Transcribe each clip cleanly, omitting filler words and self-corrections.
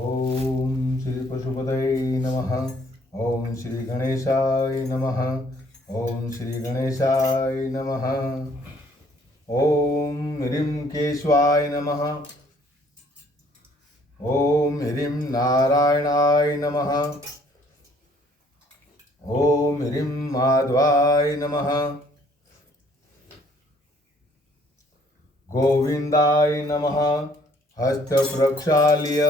ओम श्री पशुपतये नमः। ओम श्री गणेशाय नमः। ओम श्री गणेशाय नमः। ओम ह्रीं केशवाय नमः। ओम ह्रीं नारायणाय नमः। ओम ह्रीं माधवाय नमः। गोविंदाय नमः। हस्त प्रक्षाल्य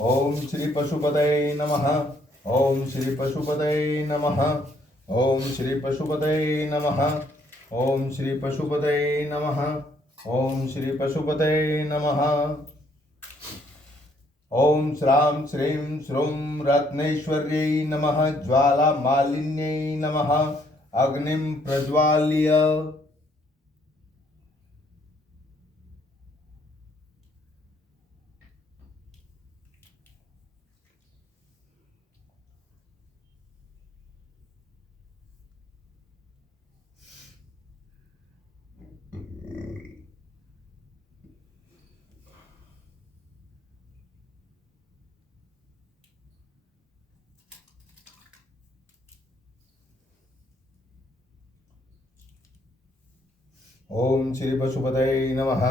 ओम श्री पशुपतये नमः। ओम श्री पशुपतये नमः। ओम श्री पशुपतये नमः। ओम श्री पशुपतये नमः। ओम श्री पशुपतये नमः। ओम श्रां श्रीं श्रूं रत्नेश्वर्यै नमः। ज्वाला मालिन्यै नमः। अग्निं प्रज्वाल्य ओम श्री पशुपतये नमः।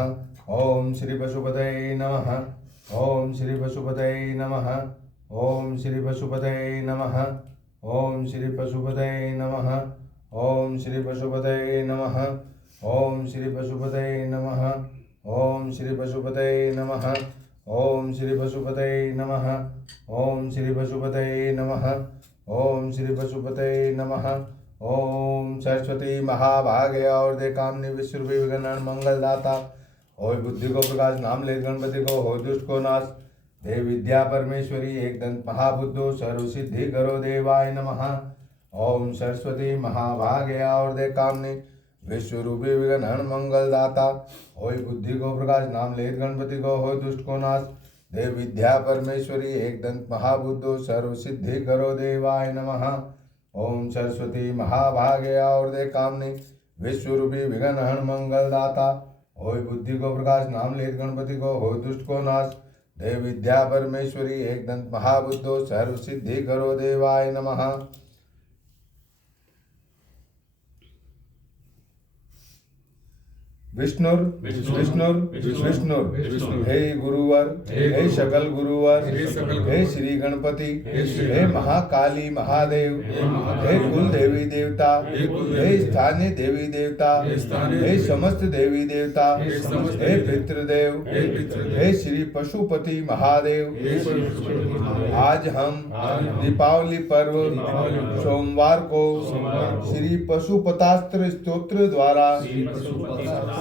ओम श्री पशुपतये नमः। ओम श्री पशुपतये नमः। ओम श्री पशुपतये नमः। ओम श्री पशुपतये नमः। ओम श्री पशुपतये नमः। ओम श्री पशुपतये नमः। ओम श्री पशुपतये नमः। ओम श्री पशुपतये नमः। ओम श्री पशुपतये नमः। ओम श्री पशुपतये नमः। ओम सरस्वती महाभागे और दे कामनी विश्वरूपी विघ्न मंगलदाता होय बुद्धि को प्रकाश नाम ले गणपति को हो दुष्ट को नाश दे विद्या परमेश्वरी एक दंत महाबुद्धो सर्व सिद्धि करो देवाय नमः। ओम सरस्वती महाभागे और दे कामनी विश्वरूपी विघ्न मंगलदाता होय बुद्धि को प्रकाश नाम ले गणपति को हो दुष्ट को नाश दे विद्या परमेश्वरी एक दंत महाबुद्धो सर्व सिद्धि करो देवाय नमः। ओम सरस्वती महाभागे और दे कामनी विश्वरूपी विघ्न मंगलदाता होय बुद्धि को प्रकाश नाम ले गणपति को हो दुष्ट को नाश दे विद्या परमेश्वरी एक दंत महाबुद्धो सर्व सिद्धि करो देवाय नमः। विष्णुर विष्णुर विष्णुर हे गुरुवर हे सकल गुरुवर हे श्री गणपति हे महाकाली महादेव हे कुल देवी देवता हे स्थानीय देवी देवता हे समस्त देवी देवता हे पितृदेव हे श्री पशुपति महादेव। आज हम दीपावली पर्व सोमवार को श्री पशुपतास्त्र स्तोत्र द्वारा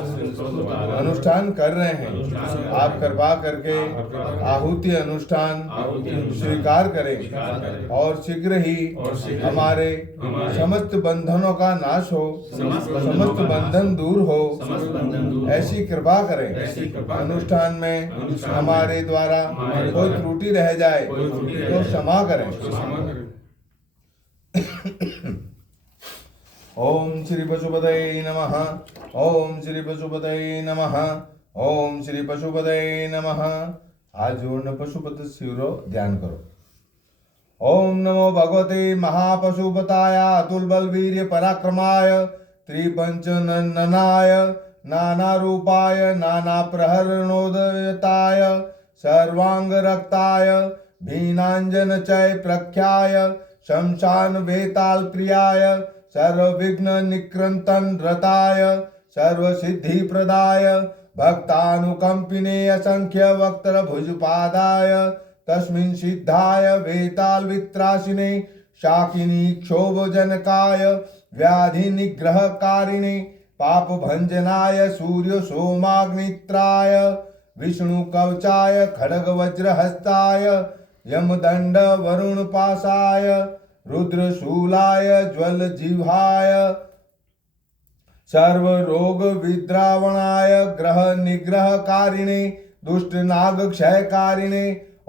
अनुष्ठान कर रहे हैं। आप कृपा करके आहुति अनुष्ठान स्वीकार करें और शीघ्र ही हमारे समस्त बंधनों का नाश हो, समस्त बंधन दूर हो, ऐसी कृपा करें। अनुष्ठान में हमारे द्वारा कोई त्रुटि रह जाए तो क्षमा करें। ओम श्री पशुपतये नमः। ओम श्री पशुपतये नमः। ओम श्री पशुपतये नमः। हाथ जोड़ने पशुपति शिवरो ध्यान करो। ओम नमो भगवते महापशुपताय अतुल बल वीर्य पराक्रमाय त्रिपंच ननाय नाना रूपाय नाना प्रहरणोदयताय सर्वांग रक्ताय भीनांजन चय प्रख्याय शमशान वेताल प्रियाय सर्वविघ्न निकृंतन रताय सर्व सिद्धि प्रदाय भक्तानुकंपिने असंख्य वक्त्र भुजपादाय तस्मिन् सिद्धाय वेताल वित्राशिने शाकिनी क्षोभजनकाय व्याधि निग्रहकारिणे पाप भंजनाय सूर्य सोमाग्नित्राय विष्णु कवचाय खड्ग वज्रहस्ताय यमदंड वरुण पाशाय रुद्र शूलाय ज्वल जिह्वाय सर्व रोग विद्रावणाय ग्रह निग्रह कारिणे दुष्ट नाग क्षय कारिणे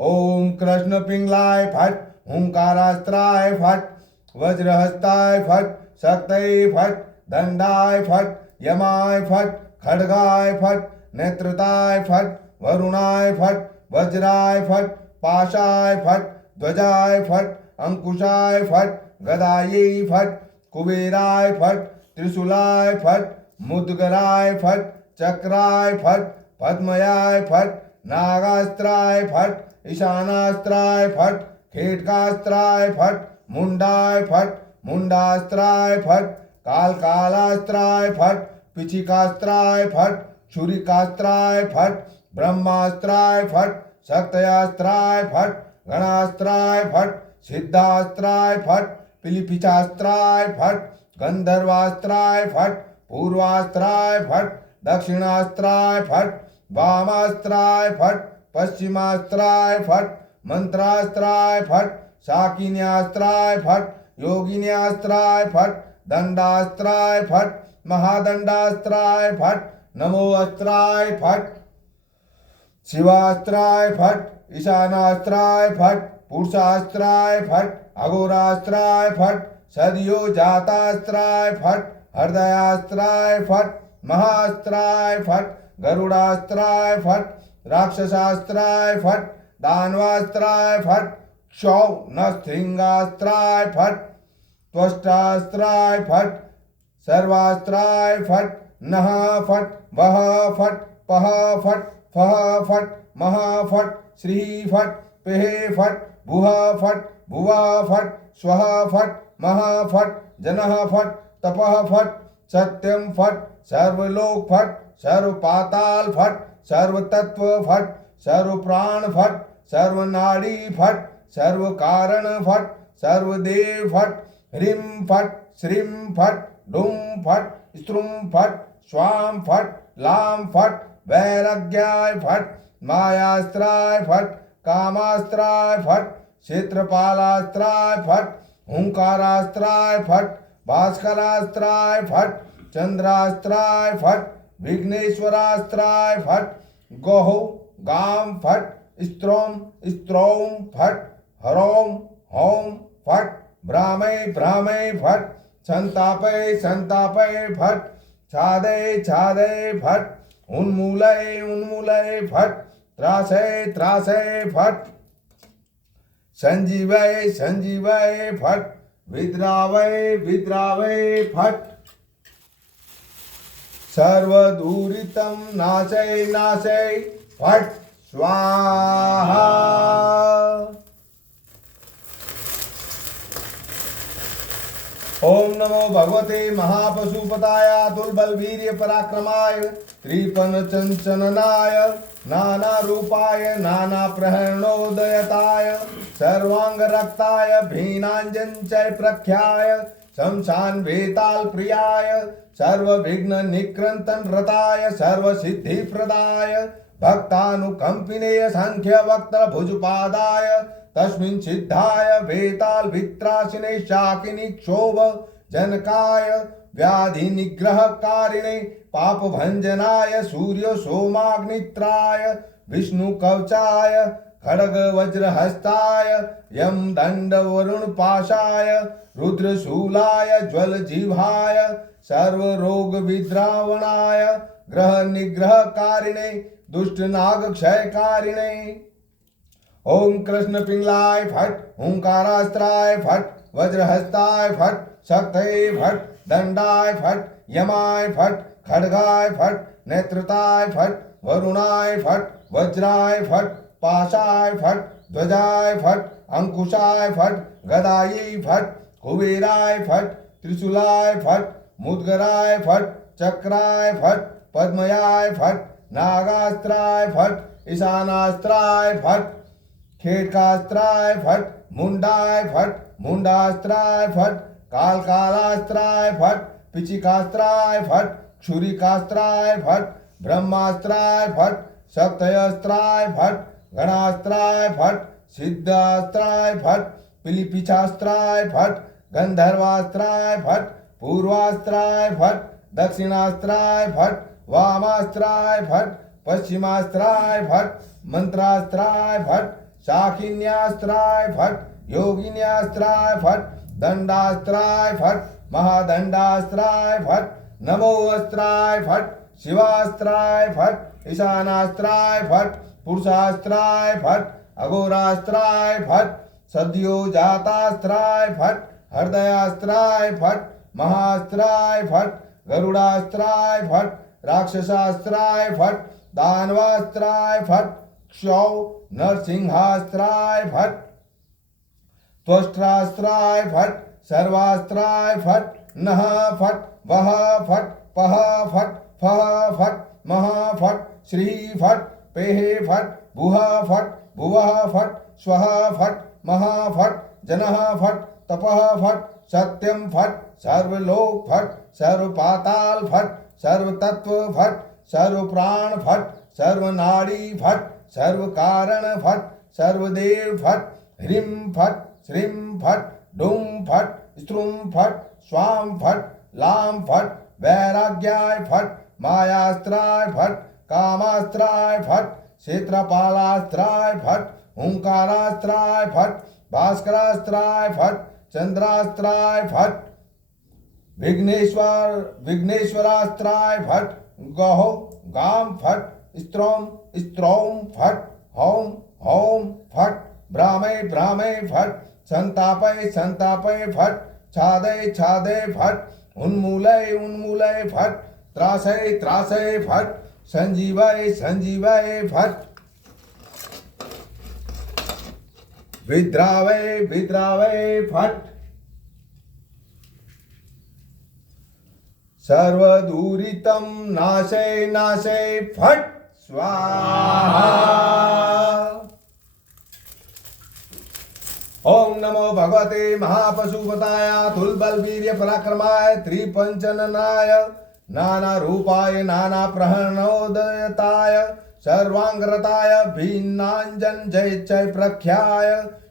ओम कृष्ण पिंगलाय फट हुंकारास्त्राय फट वज्रहस्ताय फट शक्तये फट दंडाय फट, यमाय फट, खड्गाय फट, नेत्रताय फट, वरुणाय फट, वज्राय फट, पाशाय फट, ध्वजाय फट, अंकुशाय फट, गदायै फट, कुबेराय फट, त्रिशूलाय फट, मुद्गराय फट, चक्राय फट, पद्मयाय फट, नागास्त्राय फट, ईशानास्त्राय फट, खेटकास्त्राय फट, मुंडाय फट, मुंडास्त्राय फट, कालकालास्त्राय फट, पिचिकास्त्राय फट, छुरिकास्त्राय फट, ब्रह्मास्त्राय फट, शक्तयास्त्राय फट, गणास्त्राय फट, सिद्धास्त्राय फट, पिलिपिचास्त्राय फट, गंधर्वास्त्राय फट, पूर्वास्त्राय फट, दक्षिणास्त्राय फट, वामास्त्राय फट, पश्चिमास्त्राय फट, मंत्रास्त्राय फट, शाकिन्यास्त्राय फट, योगिन्यास्त्राय फट, दंडास्त्राय फट, महादंडास्त्राय फट, नमोअस्त्राय फट, शिवास्त्राय फट, ईशानास्त्राय फट, पुरुषास्त्राय फट, अघोरास्त्राय फट, सदियो जातास्त्राय फट, हृदयास्त्राय फट, महास्त्राय फट, गरुडास्त्राय फट, राक्षसास्त्राय फट, दानवास्त्राय फट, क्षौनस्त्रिंगास्त्राय फट, त्वष्टास्त्राय फट, सर्वास्त्राय फट, नः फट, वः फट, पः फट, फः फट, मः फट, श्री फट, पेः फट, भुः फट, भुवः फट, स्वः फट, मः फट, जनः फट, तपः फट, सत्यम फट, सर्वलोक फट, सर्वपाताल फट, सर्वतत्व फट, सर्वप्राण फट, सर्वनाड़ी फट, सर्वकारण फट, सर्वदेव फट, ह्रीं फट, श्रीं फट, डुं फट, स्त्रुं फट, स्वां फट, लां फट, वैराग्याय फट, मायास्त्राय फट, कामास्त्राय फट, क्षेत्रपालास्त्राय फट, हुंकारास्त्राय फट, भास्करास्त्राय फट, चंद्रास्त्राय फट, विघ्नेश्वरास्त्राय फट, गौः गां फट, स्त्रौं स्त्रौं फट, ह्रौं हौं फट, भ्रामै भ्रामै फट, संतापय संतापय फट, छादय छादय फट, उन्मूलय उन्मूलय फट, त्रासय त्रासय फट, संजीवय संजीवय फट, विद्रावय विद्रावय फट, सर्वदूरितं नाशय नाशय फट, स्वाहा। ओम नमो भगवते महापशुपताय अतुलबलवीर्य पराक्रमाय त्रिपन चंचननाय नाना रूपाय नाना प्रहरणोदयताय सर्वांग रक्ताय भीनांजन चय प्रख्याय शमशान वेताल प्रियाय सर्व विघ्न निक्रंतन रताय सर्व सिद्धि प्रदाय भक्तानुकंपिनेय संख्य वक्त्र भुजपादाय तस्मिन् सिद्धाय वेताल वित्रासिने शाकिनी क्षोभ जनकाय व्याधि निग्रह कारिणे पाप भंजनाय सूर्य सोमाग्नित्राय विष्णु कवचाय खड़ग वज्र हस्ताय यम दंड वरुण पाशाय रुद्र शूलाय ज्वल जीवाय सर्व रोग विद्रावणाय ग्रह निग्रह कारिणे दुष्ट नाग क्षय कारिणे ओम कृष्ण पिंगलाय फट ओंकारास्त्राय फट वज्रहस्ताय फट शक्तये फट दंडाय फट यमाय फट खड्गाय फट नेत्रताय फट वरुणाय फट वज्राय फट पाशाय फट ध्वजाय फट अंकुशाय फट गदायै फट कुबेराय फट त्रिशूलाय फट मुद्गराय फट चक्राय फट पद्मयाय फट नागास्त्राय फट ईशानास्त्राय फट खेटकास्त्राय फट मुंडाय फट मुंडास्त्राय फट कालकालास्त्राय फट पिचिकास्त्राय फट छुरिकास्त्राय फट ब्रह्मास्त्राय फट शक्तयस्त्राय फट गणास्त्राय फट सिद्धास्त्राय फट पिलिपिचास्त्राय फट गंधर्वास्त्राय फट पूर्वास्त्राय फट दक्षिणास्त्राय फट वामास्त्राय फट पश्चिमास्त्राय फट मंत्रास्त्राय फट शाकिन्यास्त्राय फट योगिन्यास्त्राय फट दंडास्त्राय फट महादंडास्त्राय फट नमो अस्त्राय फट शिवास्त्राय फट ईशानास्त्राय फट पुरुषास्त्राय फट अघोरास्त्राय फट सद्यो जातास्त्राय फट हृदयास्त्राय फट महास्त्राय फट गरुडास्त्राय फट राक्षसास्त्राय फट दानवास्त्राय फट क्षौ नरसिंहास्त्राय फट त्वष्ट्रास्त्राय फट सर्वास्त्राय फट नह फट वह फट पह फट फह फट मह फट श्री फट पेह फट भुह फट भुवः फट स्वः फट मह फट जनः फट तपः फट सत्यम फट सर्वलोक फट सर्वपाताल फट सर्वतत्व फट सर्वप्राण फट सर्वनाड़ी फट सर्वकारण फट सर्वदेव फट ह्रीं फट श्रीं फट डुं फट स्त्रुं फट स्वां फट लां फट वैराग्याय फट मायास्त्राय फट कामास्त्राय फट क्षेत्रपालास्त्राय फट हुंकारास्त्राय फट भास्करास्त्राय फट चंद्रास्त्राय फट विघ्नेश्वरास्त्राय फट गहो गाम फट स्त्रौम स्त्रौम फट हौम हौम फट भ्रामे फट संतापय फट छादे फट उन्मूलय फट त्रासय फट संजीवय फट विद्रावय फट सर्वदूरितं नाशय फट स्वाहा। ओम नमो भगवते महापशुपताय तुल्बलवीर्य पराक्रमाय त्रिपंचननाय नाना रूपाय नाना प्रहणोदयताय सर्वांगरताय भिन्नांजन जय प्रख्याय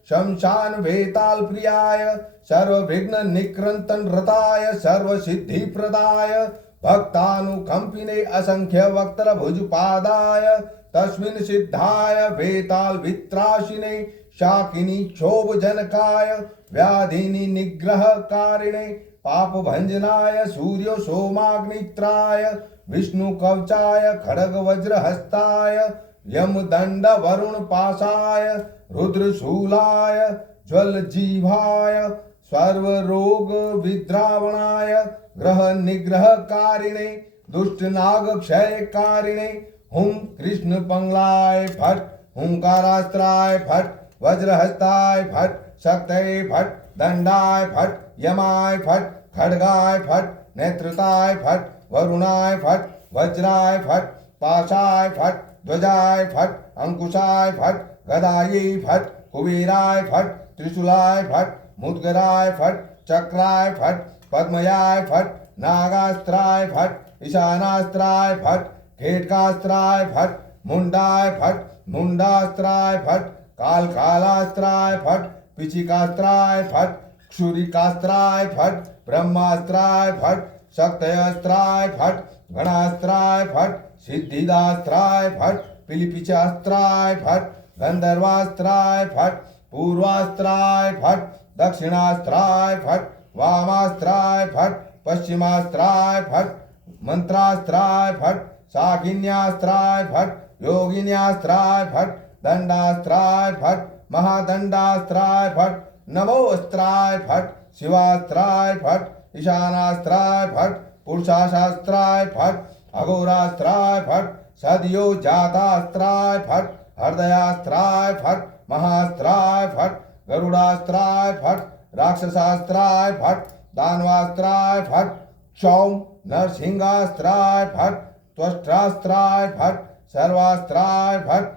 शमशान वेताल प्रियाय सर्वविघ्न निक्रंतन रताय सर्व सिद्धि प्रदाय भक्तानुकंपिने असंख्य वक्त्र भुजपादाय तस्मिन् सिद्धाय वेताल वित्राशिने शाकिनी क्षोभ जनकाय व्याधिनी निग्रह कारिणे पाप भंजनाय सूर्य सोमाग्नित्राय विष्णु कवचाय खड़ग वज्र हस्ताय यम दंड वरुण पाशाय रुद्र शूलाय ज्वल जीवाय सर्व रोग विद्रावणाय ग्रह निग्रह कारिणे दुष्ट नाग क्षय कारिणे हुं कृष्ण पंगलाय फट हुंकारास्त्राय फट वज्रहस्ताय फट शक्तये फट दंडाय फट यमाय फट खड्गाय फट नेत्रताय फट वरुणाय फट वज्राय फट पाशाय फट ध्वजाय फट अंकुशाय फट गदायै फट कुबेराय फट त्रिशूलाय फट मुद्गराय फट चक्राय फट पद्मयाय फट नागास्त्राय फट ईशानास्त्राय फट खेटकास्त्राय फट मुंडाय फट मुंडास्त्राय फट कालास्त्राय फट पिचिकास्त्राय फट क्षुरिकास्त्राय फट ब्रह्मास्त्राय फट शक्तयस्त्राय फट गणास्त्राय फट सिद्धिदास्त्राय फट पिलिपिचास्त्राय फट गंधर्वास्त्राय फट पूर्वास्त्राय फट दक्षिणास्त्राय फट वामास्त्राय फट पश्चिमास्त्राय फट मंत्रास्त्राय फट शाकिन्यास्त्राय फट योगिन्यास्त्राय फट दंडास्त्राय फट महादंडास्त्राय फट नमोस्त्राय फट शिवास्त्राय फट ईशानास्त्राय फट पुरुषाशास्त्राय फट अघोरास्त्राय फट सद्यो जातास्त्राय फट हृदयास्त्राय फट महास्त्राय फट गरुडास्त्राय फट राक्षसास्त्राय फट दानवास्त्राय फट क्षौम नरसिंहास्त्राय फट त्वष्ट्रास्त्राय फट सर्वास्त्राय फट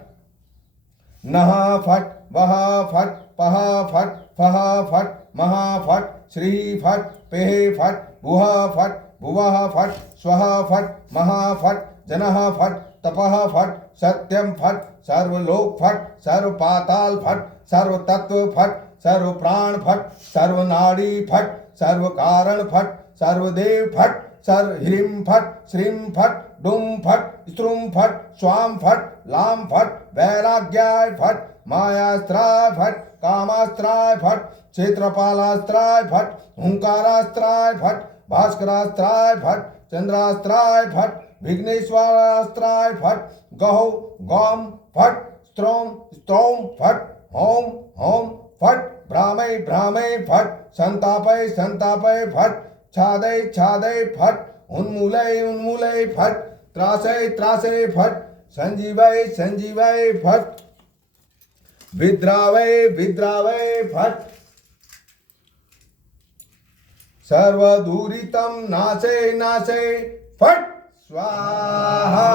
नह फट वह फट पह फट फह फट मह फट श्री फट पेह फट भुह फट भुवः फट स्वः फट मह फट जनः फट तपः फट सत्यम फट सर्वलोक फट सर्वपाताल फट सर्वतत्व फट सर्वप्राण फट सर्वनाड़ी फट सर्वकारण फट सर्वदेव फट ह्रीं फट श्रीं फट डुं फट स्त्रुं फट स्वां फट लां फट वैराग्याय फट मायास्त्राय फट, कामास्त्राय फट, क्षेत्रपालास्त्राय फट, हुंकारास्त्राय फट, भास्करास्त्राय फट, चंद्रास्त्राय फट, विघ्नेश्वरास्त्राय फट, गौ गौम फट, स्त्रौम स्त्रौम फट, होम होम फट, भ्रामय भ्रामय फट, संतापय संतापय फट, छादय छादय फट, उन्मूलय उन्मूलय फट, त्रासय त्रासय फट, संजीवय संजीवय फट, विद्रावय विद्रावय फट, सर्वदूरितं नाशय नाशय फट स्वाहा।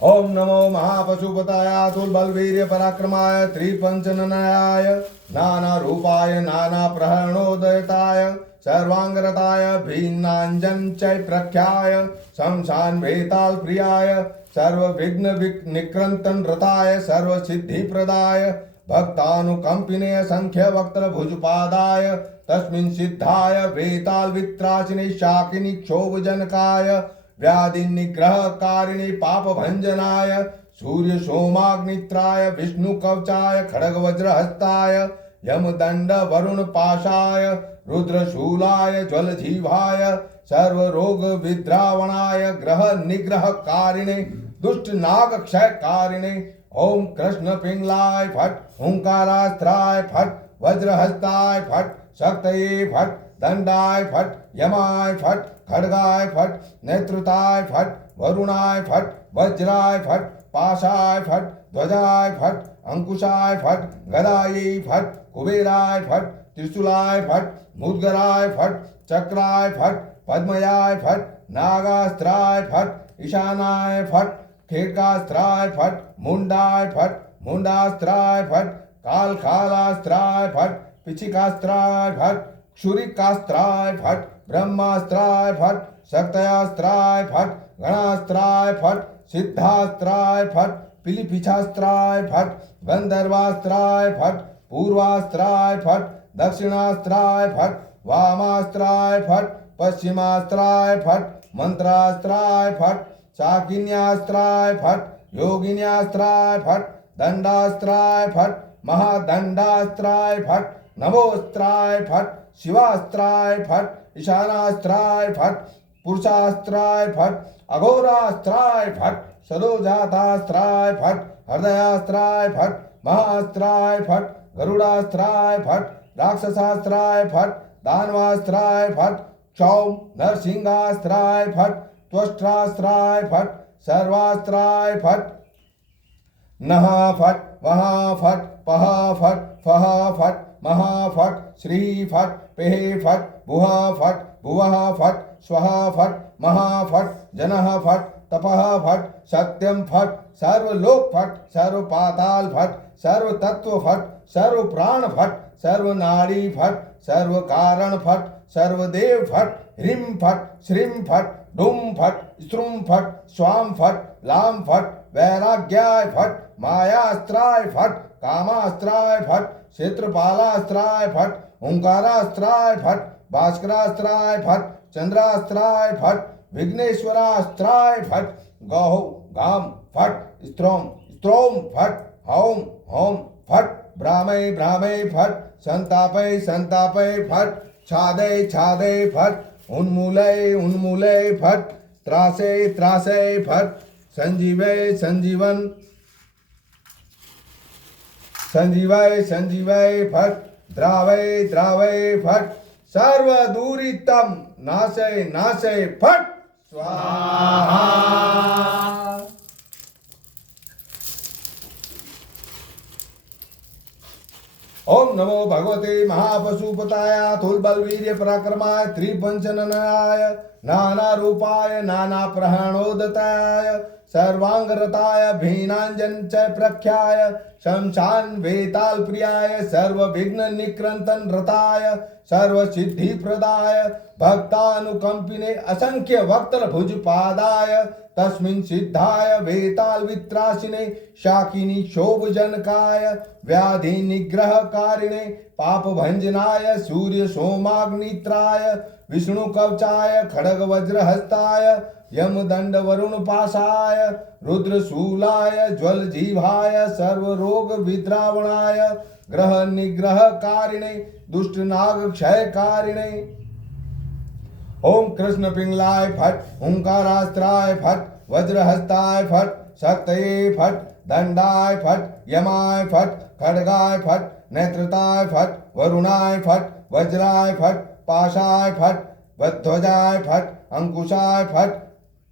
ओम नमो महापशुपताय अतुल बलवीर्य पराक्रमाय त्रिपंचननाय नाना रूपाय नाना प्रहरणोदयताय सर्वांगरताय भिन्नांजन चै प्रख्याय शमशान वेताल प्रियाय सर्व विघ्न निक्रंतन रताय सर्व सिद्धि प्रदाय भक्तानुकंपिने असंख्य वक्त्र भुजपादाय तस्मिन् सिद्धाय वेताल वित्रासिने शाकिनी क्षोभ जनकाय व्याधि निग्रह कारिणी पाप भंजनाय सूर्य सोमाग्नित्राय विष्णु कवचाय खड़ग वज्र हस्ताय यम दंड वरुण पाशाय रुद्र शूलाय ज्वल जीवाय सर्व रोग विद्रावणाय ग्रह निग्रह कारिणे दुष्ट नाग क्षय कारिणे ओम कृष्ण पिंगलाय फट, हुंकारास्त्राय फट, वज्रहस्ताय फट, शक्तये फट, दंडाय फट, यमाय फट, खड्गाय फट, नेत्रताय फट, वरुणाय फट, वज्राय फट, पाशाय फट, ध्वजाय फट, अंकुशाय फट, गदायै फट, कुबेराय फट, त्रिशूलाय फट, मुद्गराय फट, चक्राय फट, पद्मयाय फट, नागास्त्राय फट, ईशानाय फट, खेटकास्त्राय फट, मुंडाय फट, मुंडास्त्राय फट, कालकालास्त्राय फट, पिचिकास्त्राय फट, क्षुरिकास्त्राय फट, ब्रह्मास्त्राय फट, शक्तयास्त्राय फट, गणास्त्राय फट, सिद्धास्त्राय फट, पिलिपिछास्त्राय फट, गंधर्वास्त्राय फट, पूर्वास्त्राय फट, दक्षिणास्त्राय फट, वामास्त्राय फट, पश्चिमास्त्राय फट, मंत्रास्त्राय फट, शाकिन्यास्त्राय फट, योगिन्यास्त्राय फट, दंडास्त्राय फट, महादंडास्त्राय फट, नमोस्त्राय फट, शिवास्त्राय फट, ईशानास्त्राय फट, पुरुषास्त्राय फट, अघोरास्त्राय फट, सदोजातास्त्राय फट, हृदयास्त्राय फट, महास्त्राय फट, गरुडास्त्राय फट, राक्षसास्त्राय फट, दानवास्त्राय फट, क्षौम नरसिंहास्त्राय फट, त्वष्ट्रास्त्राय फट, सर्वास्त्राय फट, नहा फट, वहा फट, पहा फट, फहा फट, महा फट, श्री फट, पेह फट, भुहा फट, भुवः फट, स्वः फट, महा फट, जनः फट, तपः फट, सत्यम फट, सर्वलोक फट, सर्व पाताल फट, सर्व तत्व फट, सर्व प्राण फट, सर्व नाड़ी फट, सर्व कारण फट, सर्वदेव फट, ह्रीं फट, श्रीं फट, डुम फट, स्त्रुम फट, स्वाम फट, लाम फट, वैराग्याय फट, मायास्त्राय फट, कामास्त्राय फट, क्षेत्रपालास्त्राय फट, ओंकारास्त्राय फट, भास्करास्त्राय फट, चंद्रास्त्राय फट, विघ्नेश्वरास्त्राय फट, गौ गाम फट, स्त्रौम स्त्रौम फट, हौम हौम फट, भ्रामय भ्रामय फट, संतापय संतापय फट, छादय छादय फट, उन्मूलय उन्मूलय फट, त्रासय त्रासय फट, संजीवय संजीवन संजीवय संजीवय फट, द्रावय द्रावय फट, सर्वदूरितं नाशय नाशय फट स्वाहा। ओम नमो भगवते महापशुपताय अतुल बलवीर्य पराक्रमाय त्रिपंचननाय नाना रूपाय नाना प्रहरणोदताय सर्वांगरताय भीनांजन च प्रख्याय शमशान वेताल प्रियाय सर्व विघ्न निक्रंतन रताय सर्व सिद्धि प्रदाय भक्तानुकंपिने असंख्य वक्त्र भुज पादाय तस्मिन् सिद्धाय वेताल वित्रासिने शाकिनी शोभ जनकाय व्याधि निग्रह कारिणे पाप भंजनाय सूर्य सोमाग्नित्राय विष्णु कवचाय खड़ग वज्र हस्ताय यमदंड वरुण पाशाय रुद्रशूलाय ज्वलजीभाय सर्वरोग विद्रावणाय ग्रह निग्रह कारिणे दुष्ट नाग क्षय कारिणे। ओम कृष्ण पिंगलाय फट ओंकारास्त्राय फट वज्रहस्ताय फट शक्तये फट दंडाय फट यमाय फट खड्गाय फट नेत्रताय फट वरुणाय फट वज्राय फट पाशाय फट ध्वजाय फट अंकुशाय फट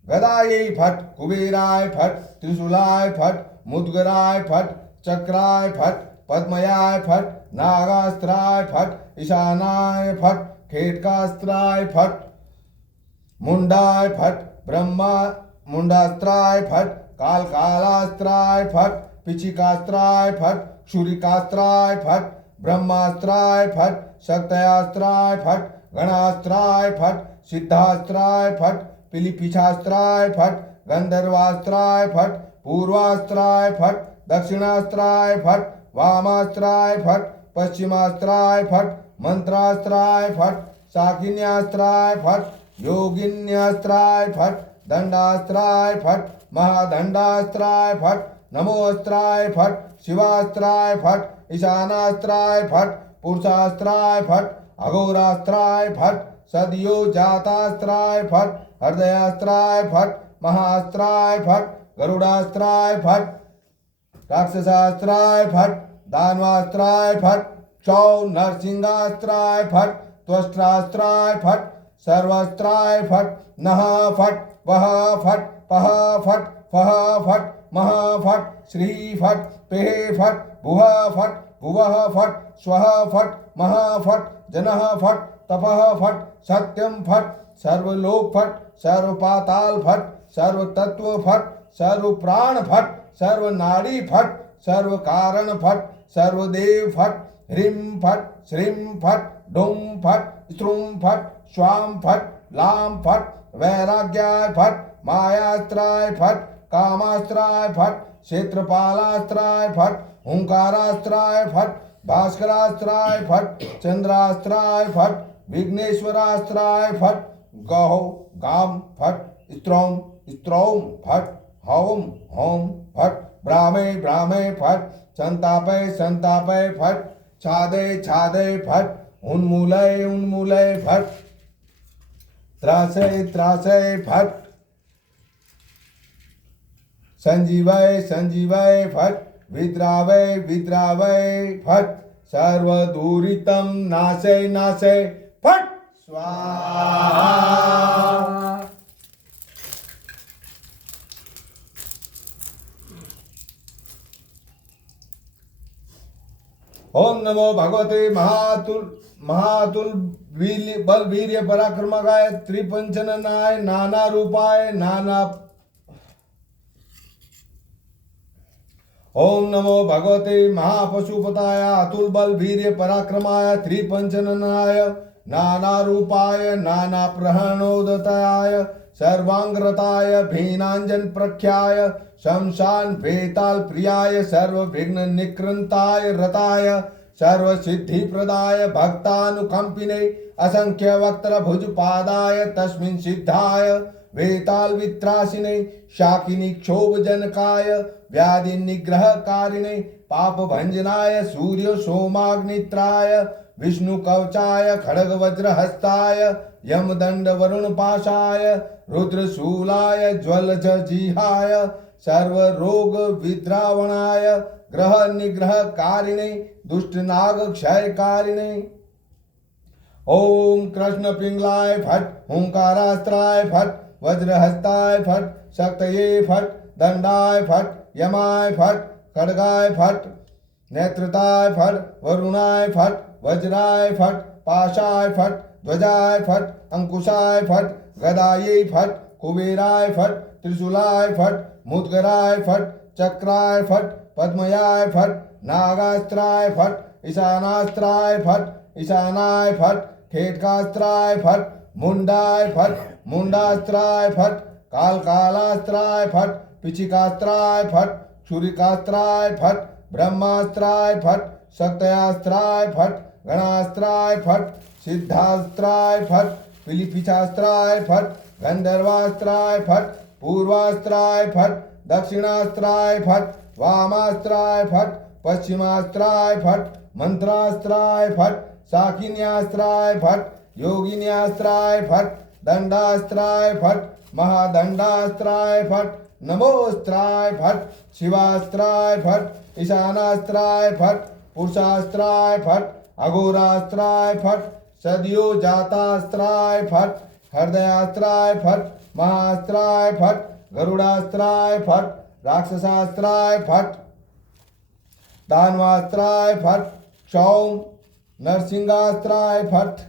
गदायै फट कुबेराय फट त्रिशूलाय फट मुद्गराय फट चक्राय फट पद्मयाय फट नागास्त्राय फट ईशानाय फट खेटकास्त्राय फट मुंडाय फट ब्रह्मा मुंडास्त्राय फट कालकालास्त्राय फट पिचिकास्त्राय फट क्षुरिकास्त्राय फट ब्रह्मास्त्राय फट शक्तयास्त्राय फट गणास्त्राय फट सिद्धास्त्राय फट पिलिपिछास्त्राय फट गंधर्वास्त्राय फट पूर्वास्त्राय फट दक्षिणास्त्राय फट वामास्त्राय फट पश्चिमास्त्राय फट मंत्रास्त्राय फट शाकिन्यास्त्राय फट योगिन्यास्त्राय फट दंडास्त्राय फट महादंडास्त्राय फट नमोस्त्राय फट शिवास्त्राय फट ईशानास्त्राय फट पुरुषास्त्राय फट अघोरास्त्राय फट सदियो जातास्त्राय फट हृदयास्त्राय फट महास्त्राय फट गरुडास्त्राय फट राक्षसास्त्राय फट दानवास्त्राय फट चौ नरसिंहास्त्राय फट त्वष्ट्रास्त्राय फट सर्वस्त्राय फट नह फट वह फट पह फट फह फट मह फट श्री फट पेह फट भुव फट भुवः फट स्वः फट मह फट जनः फट तपः फट सत्यम फट सर्वलोक फट सर्वपाताल फट सर्वतत्व फट सर्वप्राण फट सर्वनाड़ी फट सर्वकारण फट सर्वदेव फट ह्रीं फट श्रीं फट डुं फट स्त्रुं फट स्वाम फट लाम फट वैराग्याय फट मायास्त्राय फट कामास्त्राय फट क्षेत्रपालास्त्राय फट ओंकारास्त्राय फट भास्करास्त्राय फट चंद्रास्त्राय फट विघ्नेश्वरास्त्राय फट गौ गाम फट स्त्रौम स्त्रौम फट हौम हौम फट ब्राह्मे ब्राह्मे फट संतापय संतापय फट छादे छादे फट उन्मूलय उन्मूलय फट त्रासय त्रासय फट संजीवय संजीवय फट विद्रावय विद्रावय फट सर्वदूरितं नाशय नाशय फट स्वाहा। ओम नमो भगवते महातुल बल वीर्य पराक्रमकाय त्रिपंचननाय नाना रूपाय नाना। ओम नमो भगवते महापशुपताय अतुल बल वीर्य पराक्रमाय त्रिपंचननाय नाना रूपाय नाना प्रहणोदताय सर्वांगरताय भीनांजन प्रख्याय शमशान वेताल प्रियाय सर्व विघ्न निकृंताय रताय सर्व सिद्धि प्रदाय भक्तानुकंपिने असंख्य वक्त्र भुज पादाय तस्मिन् सिद्धाय वेताल वित्रासिने शाकिनी क्षोभ जनकाय व्याधि निग्रह कारिणे पाप भंजनाय सूर्य सोमाग्नित्राय विष्णु कवचाय खड़ग वज्र हस्ताय यमदंड वरुण पाशाय रुद्रशूलाय ज्वलजीहाय सर्व रोग विद्रावणाय ग्रह निग्रह कारिणे दुष्ट नाग क्षय कारिणे। ओम कृष्ण पिंगलाय फट ओंकारास्त्राय फट वज्रहस्ताय फट शक्तये फट दंडाय फट यमाय फट खड्गाय फट नेत्रताय फट वरुणाय फट वज्राय फट पाशाय फट ध्वजाय फट अंकुशाय फट गदायै फट कुबेराय फट त्रिशूलाय फट मुद्गराय फट चक्राय फट पद्मयाय फट नागास्त्राय फट ईशानास्त्राय फट ईशानाय फट खेटकास्त्राय फट मुंडाय फट मुंडास्त्राय फट कालकालास्त्राय फट पिचिकास्त्राय फट क्षुरिकास्त्राय फट ब्रह्मास्त्राय फट शक्तयास्त्राय फट गणास्त्राय फट सिद्धास्त्राय फट पिलिपिछास्त्राय फट गंधर्वास्त्राय फट, पूर्वास्त्राय फट, दक्षिणास्त्राय फट, वामास्त्राय फट, पश्चिमास्त्राय फट, मंत्रास्त्राय फट, शाकिन्यास्त्राय फट, योगिन्यास्त्राय फट, दंडास्त्राय फट, महादंडास्त्राय फट, नमोस्त्राय फट, शिवास्त्राय फट, ईशानास्त्राय फट, पुरुषास्त्राय फट, अघोरास्त्राय फट, सदियो जातास्त्राय फट, हृदयास्त्राय फट, महास्त्राय फट, गरुडास्त्राय फट, राक्षसास्त्राय फट, दानवास्त्राय फट, क्षौम नरसिंहास्त्राय फट,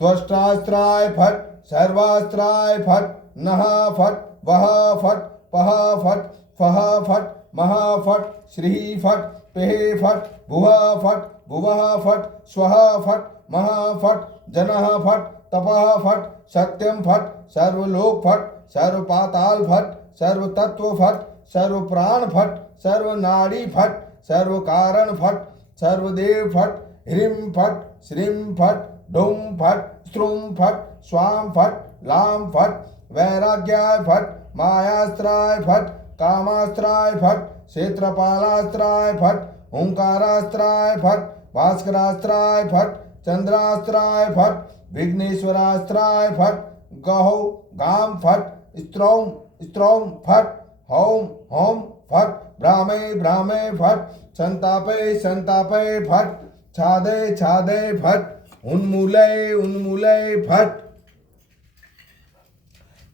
त्वष्टास्त्राय फट, सर्वास्त्राय फट, नह फट, वह फट, पह फट, फह फट, मह फट, श्री फट, पेह फट, भुव फट, भुवः फट, स्वः फट, मह फट, जनः फट, तपः फट, सत्यम फट, सर्वलोक फट, सर्व पाताल फट, सर्व तत्व फट, सर्व प्राण फट, सर्व नाड़ी फट, सर्व कारण फट, सर्वदेव फट, ह्रीं फट, श्रीं फट, ढुम फट, स्त्रुम फट, स्वाम फट, लाम फट, वैराग्याय फट, मायास्त्राय फट, कामास्त्राय फट, क्षेत्रपालास्त्राय फट, ओंकारास्त्राय फट, भास्करास्त्राय फट, चंद्रास्त्राय फट, विघ्नेश्वरास्त्राय फट, गहो गाम फट, स्त्रौम स्त्रौम फट, होम होम फट, भ्रामे भ्रामे फट, संतापे संतापे फट, छादे छादे फट, उन्मूले उन्मूले फट,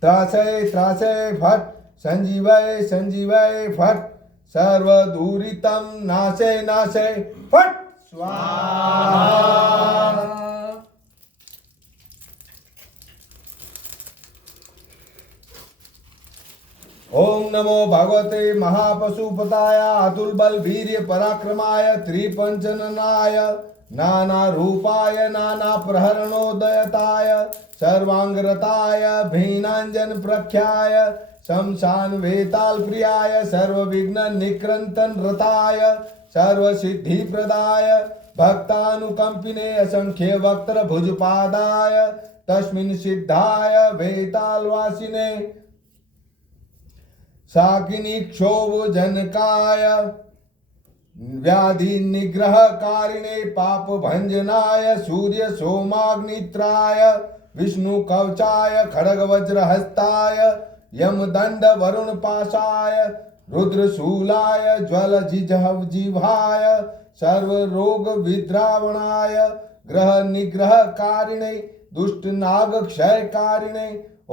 त्रासे त्रासे फट, संजीवय संजीवय फट, सर्वदूरितं नाशे नाशे फट स्वाहा। ओम नमो भगवते महापशुपताय अतुल बल वीर्य पराक्रमाय त्रिपंचननाय नाना रूपाय नाना प्रहरणोदयताय सर्वांगरताय भीनांजन प्रख्याय शमशान वेताल प्रियाय सर्व विघ्न निक्रंतन रताय सर्व सिद्धि प्रदाय भक्तानुकंपिने असंख्य वक्त्र भुजपादाय तस्मिन् सिद्धाय वेतालवासिने शाकिनी क्षोभ जनकाय व्याधि निग्रह कारिणे पाप भंजनाय सूर्य सोमाग्नित्राय विष्णु कवचाय खड़ग वज्र हस्ताय यम दंड वरुण पाशाय रुद्र शूलाय ज्वल जिजहव जिह्वाय सर्व रोग विद्रावणाय ग्रह निग्रह कारिणे दुष्ट नाग क्षय कारिणे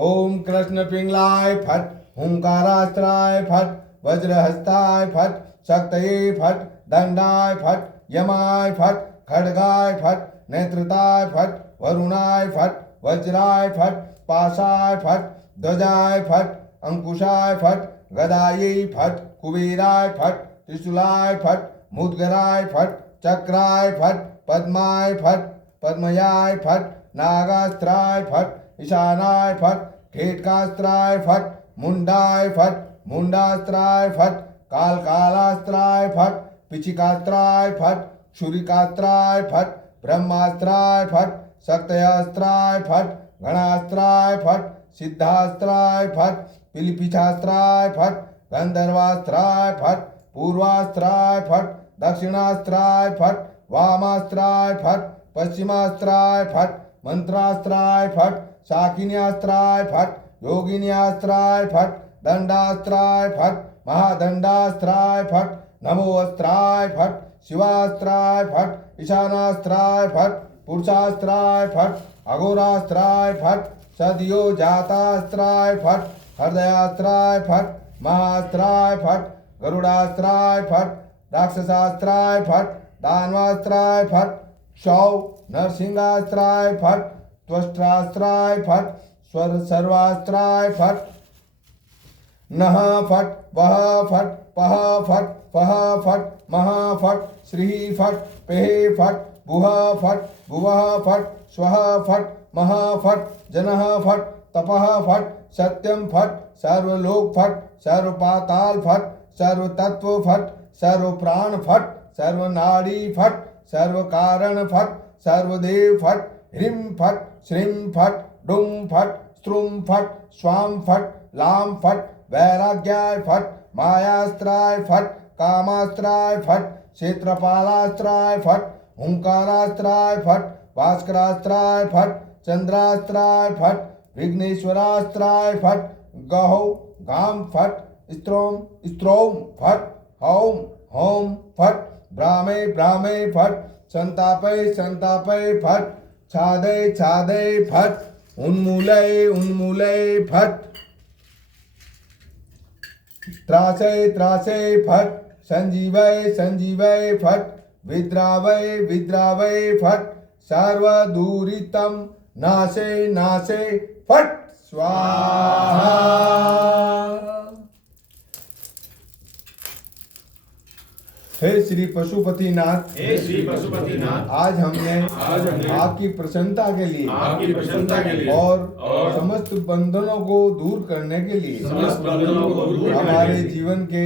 ओम कृष्ण पिंगलाय फट, हुंकारास्त्राय फट, वज्रहस्ताय फट, शक्तये फट, दंडाय फट, यमाय फट, खड्गाय फट, नेत्रताय फट, वरुणाय फट, वज्राय फट, पाशाय फट, ध्वजाय फट, अंकुशाय फट, गदायै फट, कुबेराय फट, त्रिशूलाय फट, मुद्गराय फट, चक्राय फट, पद्माय फट, पद्मयाय फट, नागास्त्राय फट, ईशानाय फट, खेटकास्त्राय फट, मुंडाय फट, मुंडास्त्राय फट, कालकालास्त्राय फट, पिचिकास्त्राय फट, क्षुरिकास्त्राय फट, ब्रह्मास्त्राय फट, शक्तयास्त्राय फट, गणास्त्राय फट, सिद्धास्त्राय फट, पिलिपिछास्त्राय फट, गंधर्वास्त्राय फट, पूर्वास्त्राय फट, दक्षिणास्त्राय फट, वामास्त्राय फट, पश्चिमास्त्राय फट, मंत्रास्त्राय फट, शाकिन्यास्त्राय फट, योगिन्यास्त्राय फट, दंडास्त्राय फट, महादंडास्त्राय फट, नमोस्त्राय फट, शिवास्त्राय फट, ईशानास्त्राय फट, पुरुषास्त्राय फट, अघोरास्त्राय फट, सदियो जातास्त्राय फट, हृदयास्त्राय फट, महास्त्राय फट, गरुडास्त्राय फट, राक्षसास्त्राय फट, दानवास्त्राय फट, क्षौ नरसिंहास्त्राय फट, त्वष्ट्रास्त्राय फट, स्वर सर्वास्त्राय फट, नह फट, वह फट, पह फट, फह फट, मह फट, श्री फट, पेह फट, भुव फट, भुवः फट, स्वः फट, मह फट, जनः फट, तपः फट, सत्यम फट, सर्वलोक फट, सर्व पाताल फट, सर्व तत्व फट, सर्व प्राण फट, सर्व नाड़ी फट, सर्व कारण फट, सर्वदेव फट ह्रीं फट श्रीं फट डुं फट स्त्रुं फट स्वां फट लां फट वैराग्याय फट मायास्त्राय फट कामास्त्राय फट क्षेत्रपालास्त्राय फट ओंकारास्त्राय फट भास्करास्त्राय फट चंद्रास्त्राय फट विघ्नेश्वरास्त्राय फट गहौ गाम फट स्त्रोम स्त्रोम फट हौम हौम फट ब्राह्मे ब्राह्मे फट संतापय संतापय फट छादय छादय फट उन्मूलय उन्मूलय फट त्रासय त्रासय फट संजीवय संजीवय फट विद्रावय विद्रावय फट सर्वदूरितं नाशे नाशे फट स्वाहा। हे श्री पशुपतिनाथ, हे श्री पशुपतिनाथ, आज हमने आपकी प्रसन्नता के लिए और समस्त बंधनों को दूर करने के लिए हमारे जीवन के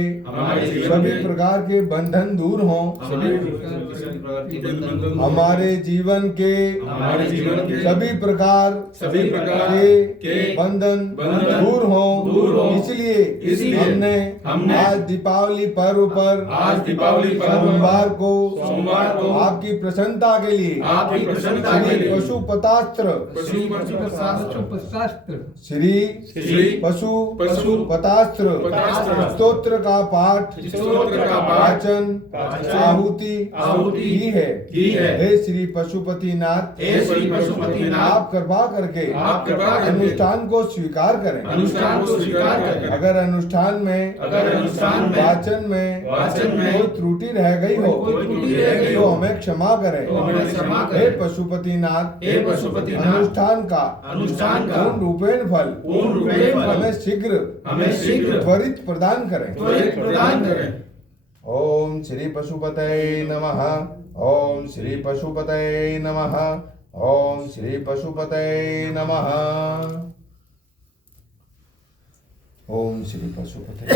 सभी प्रकार के बंधन दूर हों, हमारे जीवन के सभी प्रकार के बंधन दूर हों, इसलिए हमने आज दीपावली पर्व पर सोमवार को आपकी प्रसन्नता के लिए श्री पशुपतास्त्र स्तोत्र का पाठ वाचन आहुति की है। हे श्री पशुपतिनाथ, आप कृपा करके अनुष्ठान को स्वीकार करें। अगर अनुष्ठान में वाचन में कोई त्रुटि रह गई हो तो हमें क्षमा करें। हे पशुपतिनाथ, अनुष्ठान का पूर्ण रूपेण फल हमें शीघ्र त्वरित प्रदान करें। ओम श्री पशुपतये नमः। ओम श्री पशुपतये नमः। ओम श्री पशुपतये नमः। ओम श्री पशुपतये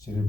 श्री